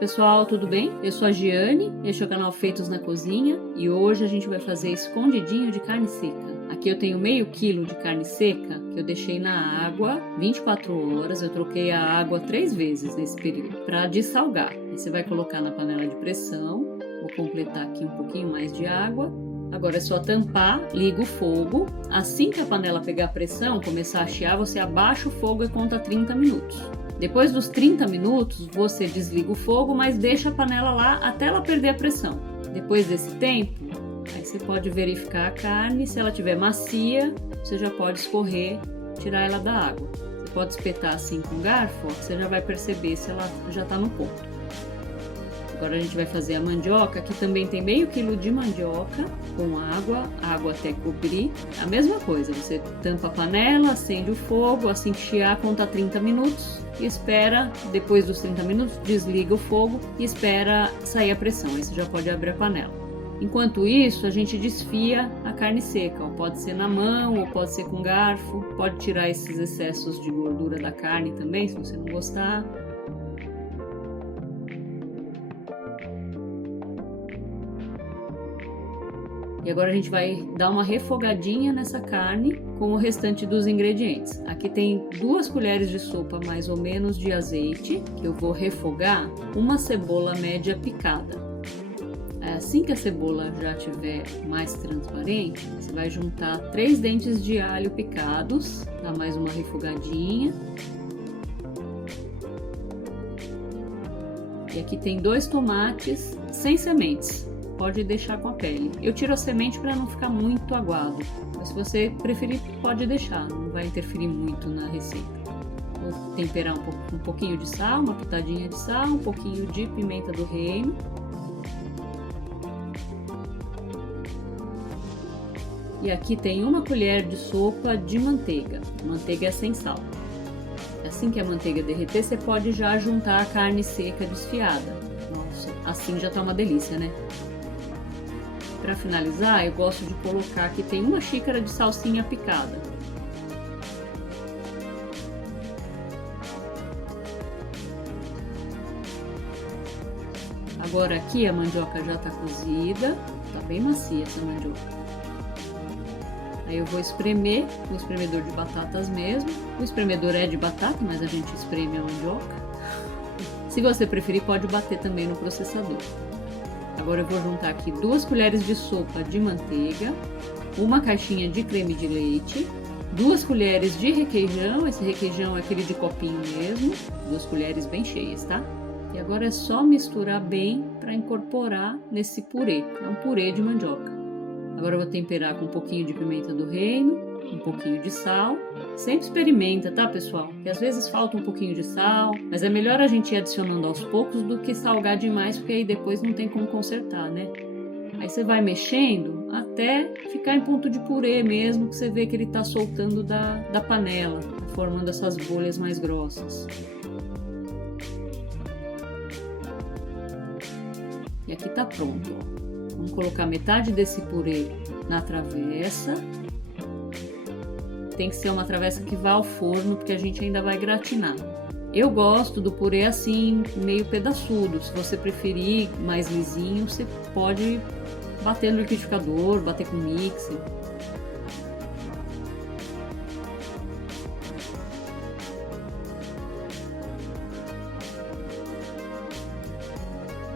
pessoal, tudo bem? Eu sou a Giane, este é o canal Feitos na Cozinha e hoje a gente vai fazer escondidinho de carne seca. Aqui eu tenho meio quilo de carne seca que eu deixei na água 24 horas, eu troquei a água 3 vezes nesse período para dessalgar. Aí você vai colocar na panela de pressão, vou completar aqui um pouquinho mais de água. Agora é só tampar, liga o fogo. Assim que a panela pegar pressão, começar a chiar, você abaixa o fogo e conta 30 minutos. Depois dos 30 minutos, você desliga o fogo, mas deixa a panela lá até ela perder a pressão. Depois desse tempo, aí você pode verificar a carne. Se ela estiver macia, você já pode escorrer, tirar ela da água. Você pode espetar assim com garfo, você já vai perceber se ela já está no ponto. Agora a gente vai fazer a mandioca, que também tem meio quilo de mandioca com água até cobrir. A mesma coisa, você tampa a panela, acende o fogo, assim que chiar, conta 30 minutos e espera, depois dos 30 minutos, desliga o fogo e espera sair a pressão, aí você já pode abrir a panela. Enquanto isso, a gente desfia a carne seca, pode ser na mão ou pode ser com garfo, pode tirar esses excessos de gordura da carne também, se você não gostar. E agora a gente vai dar uma refogadinha nessa carne com o restante dos ingredientes. Aqui tem 2 colheres de sopa mais ou menos de azeite, que eu vou refogar, uma cebola média picada. Assim que a cebola já estiver mais transparente, você vai juntar 3 dentes de alho picados, dá mais uma refogadinha. E aqui tem 2 tomates sem sementes. Pode deixar com a pele. Eu tiro a semente para não ficar muito aguado, mas se você preferir, pode deixar, não vai interferir muito na receita. Vou temperar um pouquinho de sal, uma pitadinha de sal, um pouquinho de pimenta do reino. E aqui tem 1 colher de sopa de manteiga. Manteiga é sem sal. Assim que a manteiga derreter, você pode já juntar a carne seca desfiada. Nossa, assim já tá uma delícia, né? Para finalizar, eu gosto de colocar aqui, tem 1 xícara de salsinha picada. Agora aqui a mandioca já está cozida, tá bem macia essa mandioca. Aí eu vou espremer com o espremedor de batatas mesmo. O espremedor é de batata, mas a gente espreme a mandioca. Se você preferir, pode bater também no processador. Agora eu vou juntar aqui 2 colheres de sopa de manteiga, 1 caixinha de creme de leite, 2 colheres de requeijão, esse requeijão é aquele de copinho mesmo, 2 colheres bem cheias, tá? E agora é só misturar bem para incorporar nesse purê, é um purê de mandioca. Agora eu vou temperar com um pouquinho de pimenta do reino, um pouquinho de sal. Sempre experimenta, tá, pessoal? Porque às vezes falta um pouquinho de sal, mas é melhor a gente ir adicionando aos poucos do que salgar demais, porque aí depois não tem como consertar, né? Aí você vai mexendo até ficar em ponto de purê mesmo, que você vê que ele tá soltando da panela, formando essas bolhas mais grossas. E aqui tá pronto, ó. Vamos colocar metade desse purê na travessa. Tem que ser uma travessa que vá ao forno, porque a gente ainda vai gratinar. Eu gosto do purê assim, meio pedaçudo. Se você preferir mais lisinho, você pode bater no liquidificador, bater com mixer.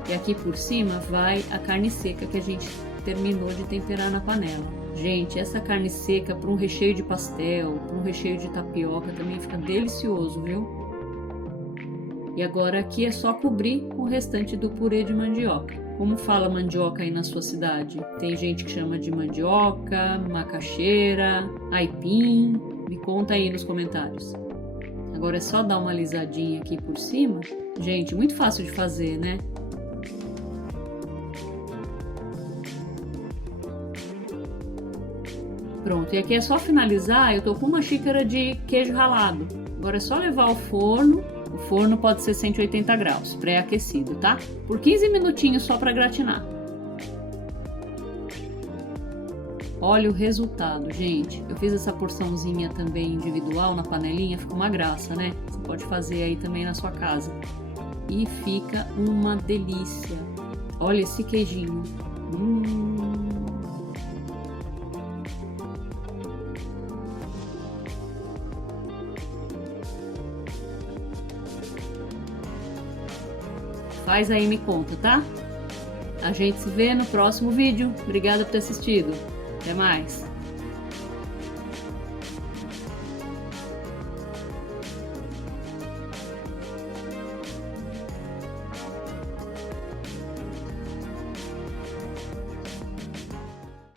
E aqui por cima vai a carne seca que a gente terminou de temperar na panela. Gente, essa carne seca para um recheio de pastel, para um recheio de tapioca também fica delicioso, viu? E agora aqui é só cobrir com o restante do purê de mandioca. Como fala mandioca aí na sua cidade? Tem gente que chama de mandioca, macaxeira, aipim. Me conta aí nos comentários. Agora é só dar uma alisadinha aqui por cima. Gente, muito fácil de fazer, né? Pronto, e aqui é só finalizar, eu tô com 1 xícara de queijo ralado. Agora é só levar ao forno, o forno pode ser 180 graus, pré-aquecido, tá? Por 15 minutinhos só para gratinar. Olha o resultado, gente. Eu fiz essa porçãozinha também individual na panelinha, ficou uma graça, né? Você pode fazer aí também na sua casa. e fica uma delícia. Olha esse queijinho. Faz aí e me conta, tá? A gente se vê no próximo vídeo. Obrigada por ter assistido. Até mais!